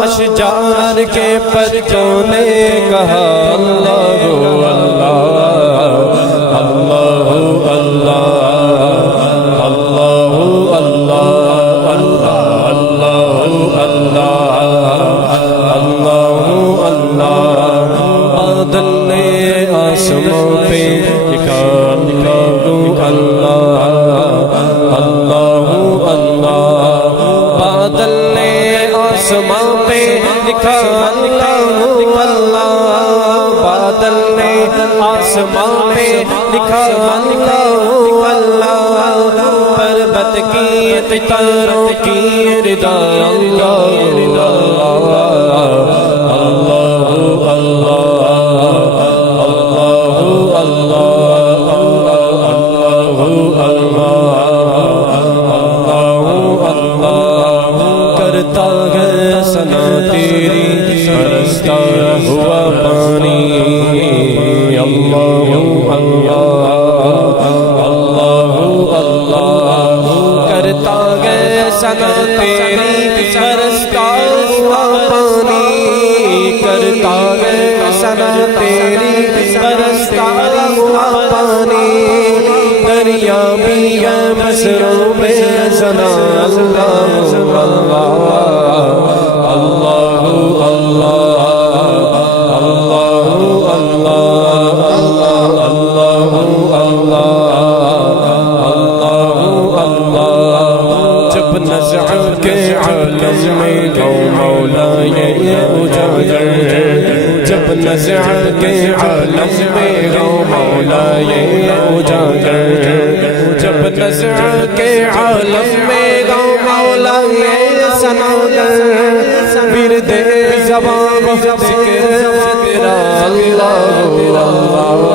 اشجار کے پرچوں نے کہا اللہ اللہ اللہ اللہ اللہ اللہ اللہ اللہ بادل نے آسماں پہ لکھا اللہ اللہ اللہ بادل نے آسماں پہ لکھا اللہ بادل نے آسماں پہ لکھا اللہ پربت کی قطاروں کی رضا کرتا ہے ثنا تیری برستا ہوا پانی اللہ اللہ اللہ اللہ کرتا ہے ثنا تیری برستا ہوا پانی کرتا ہے ثنا تیری برستا ہوا پانی دریا بھی ہے بسروں میں ثنا اللہ اللہ جب نزع کے عالم میں گو مولا یہ اجاگر جب نزع کے عالم میں گو مولا یہ اجاگر جب نزع کے عالم میں گو مولا یہ سناگر ورد زبان ذکر تیرا اللہ اللہ